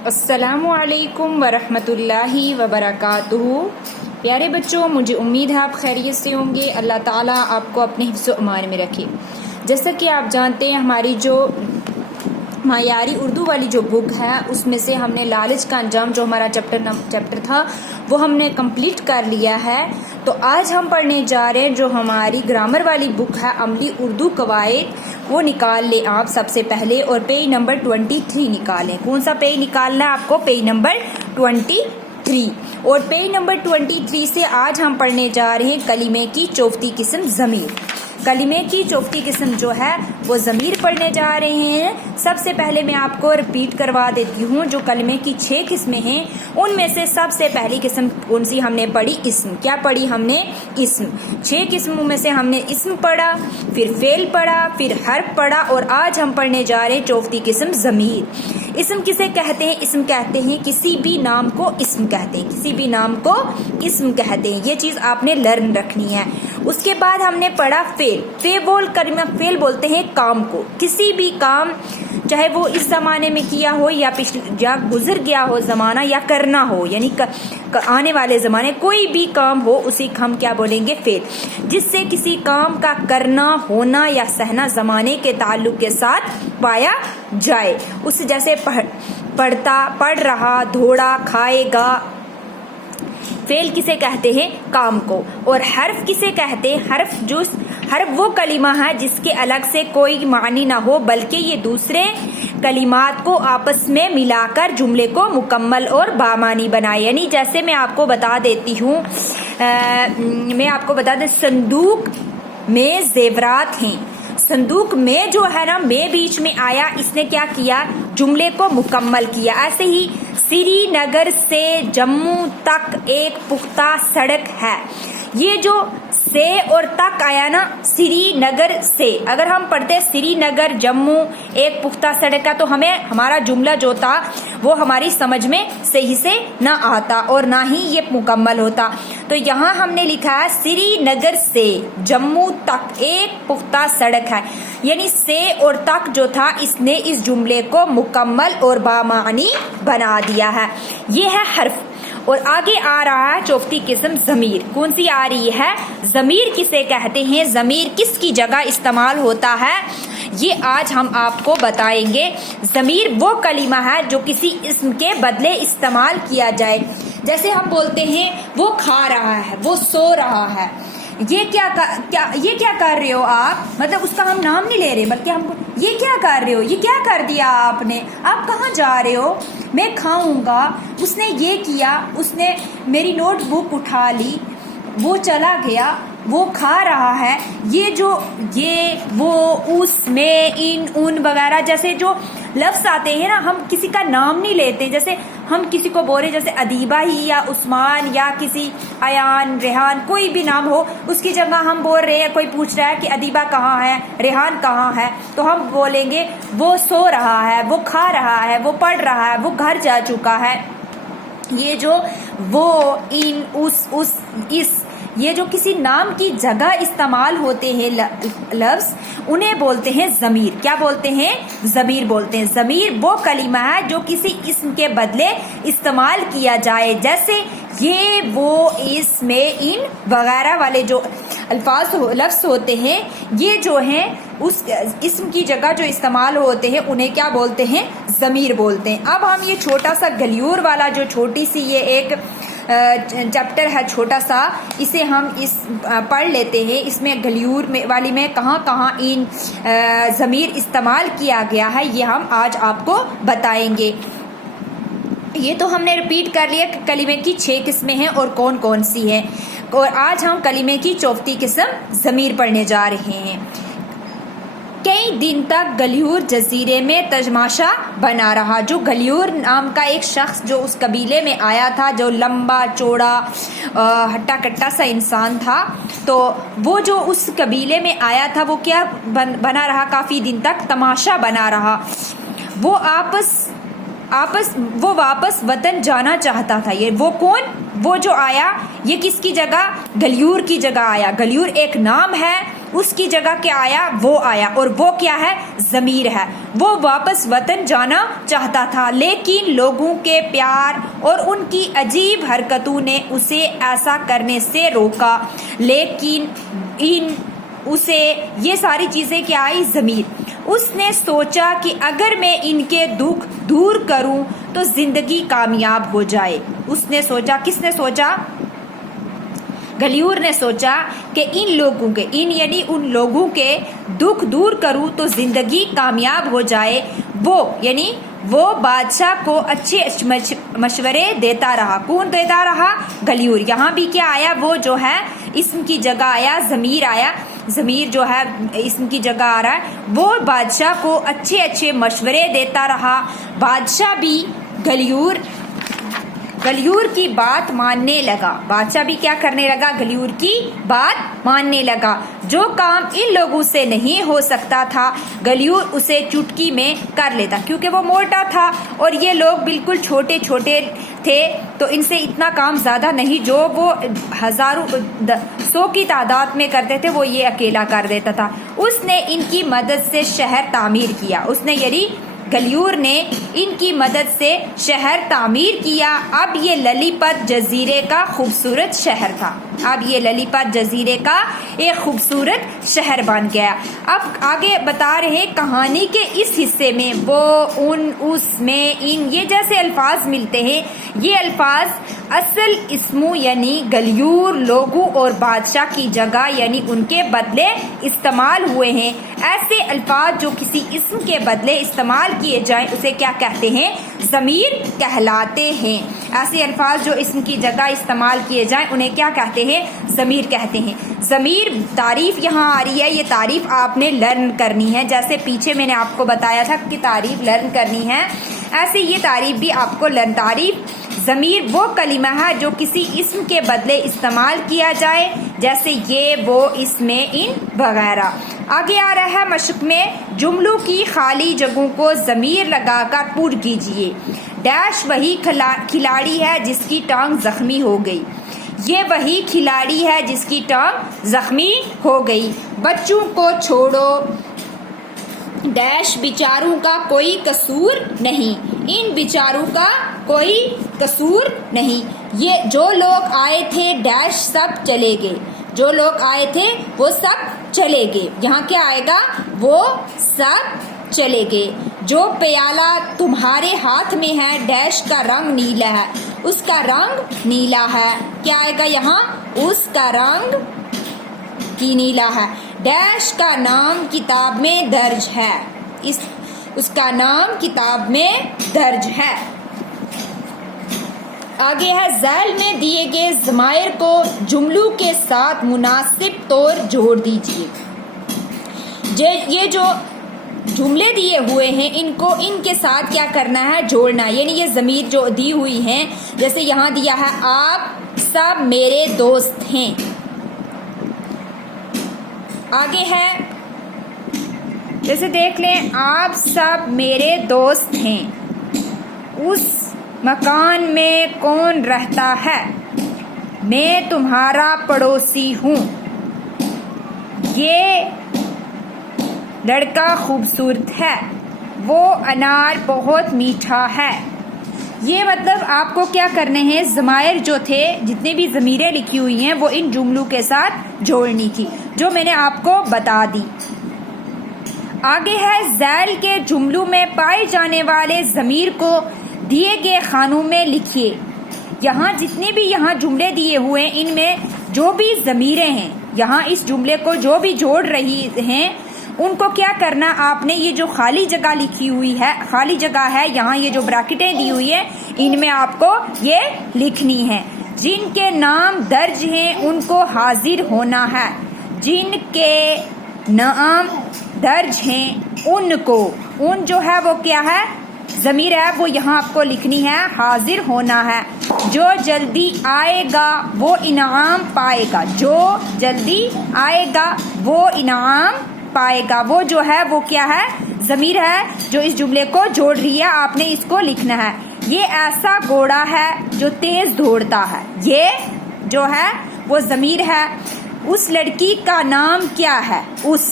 السلام علیکم ورحمۃ اللہ وبرکاتہ۔ پیارے بچوں، مجھے امید ہے آپ خیریت سے ہوں گے۔ اللہ تعالیٰ آپ کو اپنے حفظ و امان میں رکھے۔ جیسا کہ آپ جانتے ہیں، ہماری جو معیاری اردو والی جو بک ہے، اس میں سے ہم نے لالچ کا انجام جو ہمارا چیپٹر تھا وہ ہم نے کمپلیٹ کر لیا ہے۔ تو آج ہم پڑھنے جا رہے ہیں جو ہماری گرامر والی بک ہے، عملی اردو قواعد، وہ نکال لیں آپ سب سے پہلے، اور پیج نمبر 23 نکالیں۔ کون سا پیج نکالنا ہے آپ کو؟ Page number 23۔ اور پیج نمبر 23 سے آج ہم پڑھنے جا رہے ہیں کلمے کی چوتھی قسم ضمیر۔ کلمے کی چوتھی قسم جو ہے وہ ضمیر پڑھنے جا رہے ہیں۔ سب سے پہلے میں آپ کو رپیٹ کروا دیتی ہوں، جو کلمے کی 6 قسمیں ہیں ان میں سے سب سے پہلی قسم کون سی ہم نے پڑھی؟ اسم۔ کیا پڑھی ہم نے؟ اسم۔ 6 قسموں میں سے ہم نے اسم پڑھا، پھر فعل پڑھا، پھر حرف پڑھا، اور آج ہم پڑھنے جا رہے ہیں چوتھی قسم ضمیر۔ اسم کسے کہتے ہیں؟ اسم کہتے ہیں کسی بھی نام کو اسم کہتے ہیں، کسی بھی نام کو اسم کہتے ہیں۔ یہ چیز آپ نے لرن رکھنی ہے۔ اس کے بعد ہم نے پڑھا فعل۔ فعل بولتے ہیں کام کو، کسی بھی کام، چاہے وہ اس زمانے میں کیا ہو یا گزر گیا ہو زمانہ، یا کرنا ہو، یعنی آنے والے زمانے کوئی بھی کام ہو، اسی ہم کیا بولیں گے؟ فعل۔ جس سے کسی کام کا کرنا، ہونا یا سہنا زمانے کے تعلق کے ساتھ پایا جائے۔ اس جیسے پڑھتا، پڑھ رہا، دھوڑا، کھائے گا۔ فعل کسے کہتے ہیں؟ کام کو۔ اور حرف کسے کہتے ہیں؟ حرف وہ کلمہ ہے جس کے الگ سے کوئی معنی نہ ہو، بلکہ یہ دوسرے کلمات کو آپس میں ملا کر جملے کو مکمل اور بامعنی بنائے۔ یعنی جیسے میں آپ کو بتا دیتی ہوں، صندوق میں زیورات ہیں۔ صندوق میں جو ہے نا، میں بیچ میں آیا، اس نے کیا کیا؟ جملے کو مکمل کیا۔ ایسے ہی سری نگر سے جموں تک ایک پختہ سڑک ہے۔ یہ جو سے اور تک آیا نا، سری نگر سے، اگر ہم پڑھتے سری نگر جموں ایک پختہ سڑک کا، تو ہمیں ہمارا جملہ جو تھا وہ ہماری سمجھ میں صحیح سے نہ آتا اور نہ ہی یہ مکمل ہوتا۔ تو یہاں ہم نے لکھا ہے سری نگر سے جموں تک ایک پختہ سڑک ہے، یعنی سے اور تک جو تھا، اس نے اس جملے کو مکمل اور بامعنی بنا دیا ہے۔ یہ ہے حرف۔ اور آگے آ رہا ہے چوتھی قسم ضمیر۔ کون سی آ رہی ہے؟ ضمیر کسے کہتے ہیں؟ ضمیر کس کی جگہ استعمال ہوتا ہے؟ یہ آج ہم آپ کو بتائیں گے۔ ضمیر وہ کلمہ ہے جو کسی اسم کے بدلے استعمال کیا جائے۔ جیسے ہم بولتے ہیں وہ کھا رہا ہے، وہ سو رہا ہے۔ یہ کیا کر رہے ہو آپ؟ مطلب اس کا ہم نام نہیں لے رہے، بلکہ ہم یہ کیا کر رہے ہو، یہ کیا کر دیا آپ نے، آپ کہاں جا رہے ہو؟ میں کھاؤں گا، اس نے یہ کیا، اس نے میری نوٹ بک اٹھا لی، وہ چلا گیا، وہ کھا رہا ہے۔ یہ وہ اس میں ان ان وغیرہ جیسے جو لفظ آتے ہیں نا، ہم کسی کا نام نہیں لیتے۔ جیسے ہم کسی کو بول رہے، جیسے ادیبہ ہی یا عثمان یا کسی ایان، ریحان، کوئی بھی نام ہو، اس کی جگہ ہم بول رہے ہیں، کوئی پوچھ رہا ہے کہ ادیبہ کہاں ہے، ریحان کہاں ہے، تو ہم بولیں گے وہ سو رہا ہے، وہ کھا رہا ہے، وہ پڑھ رہا ہے، وہ گھر جا چکا ہے۔ یہ جو وہ، ان، اس، یہ جو کسی نام کی جگہ استعمال ہوتے ہیں لفظ، انہیں بولتے ہیں ضمیر۔ کیا بولتے ہیں؟ ضمیر بولتے ہیں۔ ضمیر وہ کلمہ ہے جو کسی اسم کے بدلے استعمال کیا جائے، جیسے یہ، وہ، اس، میں، ان وغیرہ والے جو لفظ ہوتے ہیں، یہ جو ہیں اس اسم کی جگہ جو استعمال ہوتے ہیں، انہیں کیا بولتے ہیں؟ ضمیر بولتے ہیں۔ اب ہم یہ چھوٹا سا گلیور والا جو چھوٹی سی یہ ایک چیپٹر ہے چھوٹا سا، اسے ہم پڑھ لیتے ہیں۔ اس میں گلیور والی میں کہاں کہاں ان ضمیر استعمال کیا گیا ہے، یہ ہم آج آپ کو بتائیں گے۔ یہ تو ہم نے رپیٹ کر لیا کہ کلمے کی 6 قسمیں ہیں اور کون کون سی ہیں، اور آج ہم کلمے کی چوتھی قسم ضمیر پڑھنے جا رہے ہیں۔ کئی دن تک گلیور جزیرے میں تماشا بنا رہا۔ جو گلیور نام کا ایک شخص جو اس قبیلے میں آیا تھا، جو لمبا چوڑا ہٹا کٹا سا انسان تھا، تو وہ جو اس قبیلے میں آیا تھا وہ کیا بنا رہا؟ کافی دن تک تماشا بنا رہا۔ وہ واپس وطن جانا چاہتا تھا۔ یہ وہ کون؟ وہ جو آیا، یہ کس کی جگہ؟ گلیور کی جگہ آیا۔ گلیور ایک نام ہے اس کی جگہ کیا آیا؟ وہ آیا، اور وہ کیا ہے؟ ضمیر ہے۔ وہ واپس وطن جانا چاہتا تھا، لیکن لوگوں کے پیار اور ان کی عجیب حرکتوں نے اسے ایسا کرنے سے روکا۔ لیکن اسے یہ ساری چیزیں کیا آئی؟ ضمیر۔ اس نے سوچا کہ اگر میں ان کے دکھ دور کروں تو زندگی کامیاب ہو جائے۔ اس نے سوچا، کس نے سوچا؟ غلیور نے سوچا کہ ان لوگوں کے دکھ دور کروں تو زندگی کامیاب ہو جائے۔ وہ بادشاہ کو اچھے مشورے دیتا رہا۔ کون دیتا رہا؟ غلیور۔ یہاں بھی کیا آیا؟ وہ جو ہے اسم کی جگہ آیا، ضمیر آیا۔ ضمیر جو ہے اسم کی جگہ آ رہا ہے۔ وہ بادشاہ کو اچھے مشورے دیتا رہا۔ بادشاہ بھی غلیور کی بات ماننے لگا۔ بادشاہ بھی کیا کرنے لگا؟ غلیور کی بات ماننے لگا۔ جو کام ان لوگوں سے نہیں ہو سکتا تھا، غلیور اسے چٹکی میں کر لیتا، کیونکہ وہ موٹا تھا اور یہ لوگ بالکل چھوٹے تھے، تو ان سے اتنا کام زیادہ نہیں جو وہ ہزاروں 100 کی تعداد میں کرتے تھے، وہ یہ اکیلا کر دیتا تھا۔ اس نے ان کی مدد سے شہر تعمیر کیا۔ غلیور نے ان کی مدد سے شہر تعمیر کیا۔ اب یہ للی پت جزیرے کا خوبصورت شہر تھا۔ اب یہ للی پت جزیرے کا ایک خوبصورت شہر بن گیا۔ اب آگے بتا رہے کہانی کے اس حصے میں یہ جیسے الفاظ ملتے ہیں، یہ الفاظ اصل اسموں یعنی غلیور، لوگوں اور بادشاہ کی جگہ یعنی ان کے بدلے استعمال ہوئے ہیں۔ ایسے الفاظ جو کسی اسم کے بدلے استعمال کیے جائیں اسے کیا کہتے ہیں؟ ضمیر کہلاتے ہیں۔ ایسے الفاظ جو اسم کی جگہ استعمال کیے جائیں انہیں کیا کہتے ہیں؟ ضمیر کہتے ہیں۔ ضمیر تعریف یہاں آ رہی ہے، یہ تعریف آپ نے لرن کرنی ہے، جیسے پیچھے میں نے آپ کو بتایا تھا کہ تعریف لرن کرنی ہے، ایسے یہ تعریف بھی آپ کو لرن۔ تعریف ضمیر وہ کلمہ ہے جو کسی اسم کے بدلے استعمال کیا جائے، جیسے یہ، وہ، اس میں، ان وغیرہ۔ آگے آ رہا ہے مشق میں، جملوں کی خالی جگہوں کو ضمیر لگا کر پر کیجیے۔ ڈیش وہی کھلاڑی ہے جس کی ٹانگ زخمی ہو گئی۔ یہ وہی کھلاڑی ہے جس کی ٹانگ زخمی ہو گئی۔ بچوں کو چھوڑو، ڈیش بیچاروں کا کوئی قصور نہیں، ان بیچاروں کا کوئی قصور نہیں۔ یہ جو لوگ آئے تھے ڈیش سب چلے گئے، جو لوگ آئے تھے وہ سب چلے گئے۔ یہاں کیا آئے گا؟ وہ سب چلے گئے۔ جو پیالہ تمہارے ہاتھ میں ہے ڈیش کا رنگ نیلا ہے، اس کا رنگ نیلا ہے۔ کیا آئے گا یہاں؟ اس کا رنگ کی نیلا ہے۔ ڈیش کا نام کتاب میں درج ہے، اس کا نام کتاب میں درج ہے۔ آگے ہے، ذیل میں دیے گئے ضمائر کو جملوں کے ساتھ مناسب طور جوڑ دیجیے۔ یہ جو جملے دیے ہوئے ہیں ان کے ساتھ کیا کرنا ہے؟ جوڑنا، یعنی یہ ضمیر جو دی ہوئی ہیں، جیسے یہاں دیا ہے آپ سب میرے دوست ہیں۔ آگے ہے، جیسے دیکھ لیں، آپ سب میرے دوست ہیں۔ اس مکان میں کون رہتا ہے؟ میں تمہارا پڑوسی ہوں۔ یہ لڑکا خوبصورت ہے، وہ انار بہت میٹھا ہے۔ یہ مطلب آپ کو کیا کرنے ہیں؟ ضمائر جو تھے، جتنے بھی ضمیریں لکھی ہوئی ہیں وہ ان جملوں کے ساتھ جوڑنی تھی، جو میں نے آپ کو بتا دی۔ آگے ہے، ذیل کے جملوں میں پائے جانے والے ضمیر کو دیے گئے خانوں میں لکھیے۔ یہاں جتنے بھی یہاں جملے دیے ہوئے ہیں ان میں جو بھی ضمیریں ہیں، یہاں اس جملے کو جو بھی جوڑ رہی ہیں ان کو کیا کرنا آپ نے؟ یہ جو خالی جگہ لکھی ہوئی ہے، خالی جگہ ہے یہاں، یہ جو بریکٹیں دی ہوئی ہیں ان میں آپ کو یہ لکھنی ہے۔ جن کے نام درج ہیں ان کو حاضر ہونا ہے، جن کے نام درج ہیں ان کو، ان جو ہے وہ کیا ہے؟ ضمیر ہے، وہ یہاں آپ کو لکھنی ہے، حاضر ہونا ہے۔ جو جلدی آئے گا وہ انعام پائے گا، جو جلدی آئے گا وہ انعام پائے گا۔ وہ جو ہے وہ کیا ہے؟ ضمیر ہے جو اس جملے کو جوڑ رہی ہے، آپ نے اس کو لکھنا ہے۔ یہ ایسا گھوڑا ہے جو تیز دوڑتا ہے، یہ جو ہے وہ ضمیر ہے۔ اس لڑکی کا نام کیا ہے؟ اس.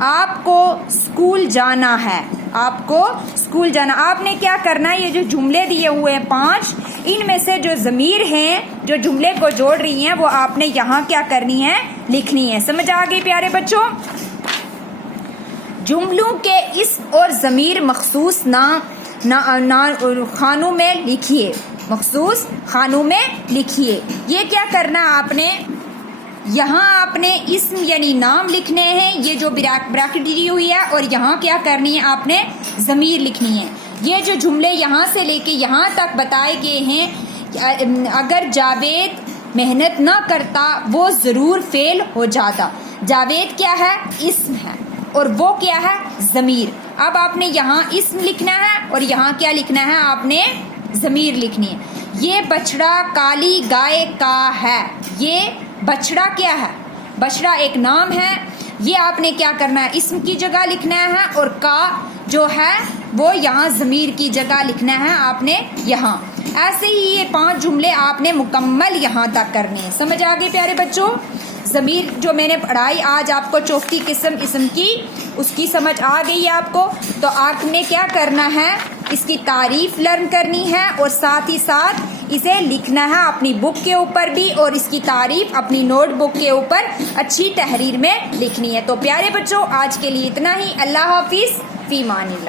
آپ کو اسکول جانا ہے. آپ کو اسکول جانا. آپ نے کیا کرنا ہے؟ یہ جو جملے دیے ہوئے ہیں 5، ان میں سے جو ضمیر ہیں جو جملے کو جوڑ رہی ہیں وہ آپ نے یہاں کیا کرنی ہے؟ لکھنی ہے. سمجھ آ گئی پیارے بچوں؟ جملوں کے اسم اور ضمیر مخصوص خانوں میں لکھیے. مخصوص خانوں میں لکھیے. یہ کیا کرنا آپ نے؟ یہاں آپ نے اسم یعنی نام لکھنے ہیں، یہ جو بریکٹ دی ہوئی ہے، اور یہاں کیا کرنی ہے؟ آپ نے ضمیر لکھنی ہے. یہ جو جملے یہاں سے لے کے یہاں تک بتائے گئے ہیں، اگر جاوید محنت نہ کرتا وہ ضرور فیل ہو جاتا. جاوید کیا ہے؟ اسم ہے، اور وہ کیا ہے؟ ضمیر. اب آپ نے یہاں اسم لکھنا ہے اور یہاں کیا لکھنا ہے؟ آپ نے ضمیر لکھنی ہے. یہ بچڑا کالی گائے کا ہے. یہ بچڑا کیا ہے؟ بچڑا ایک نام ہے. یہ آپ نے کیا کرنا ہے؟ اسم کی جگہ لکھنا ہے، اور کا جو ہے وہ یہاں ضمیر کی جگہ لکھنا ہے آپ نے یہاں. ایسے ہی یہ 5 جملے آپ نے مکمل یہاں تک کرنے ہیں. سمجھ آ گئے پیارے بچوں؟ ضمیر جو میں نے پڑھائی آج آپ کو چوتھی قسم اسم کی، اس کی سمجھ آ گئی ہے آپ کو. تو آپ نے کیا کرنا ہے؟ اس کی تعریف لرن کرنی ہے، اور ساتھ ہی ساتھ اسے لکھنا ہے اپنی بک کے اوپر بھی، اور اس کی تعریف اپنی نوٹ بک کے اوپر اچھی تحریر میں لکھنی ہے. تو پیارے بچوں آج کے لیے اتنا ہی. اللہ حافظ. فی امان اللہ.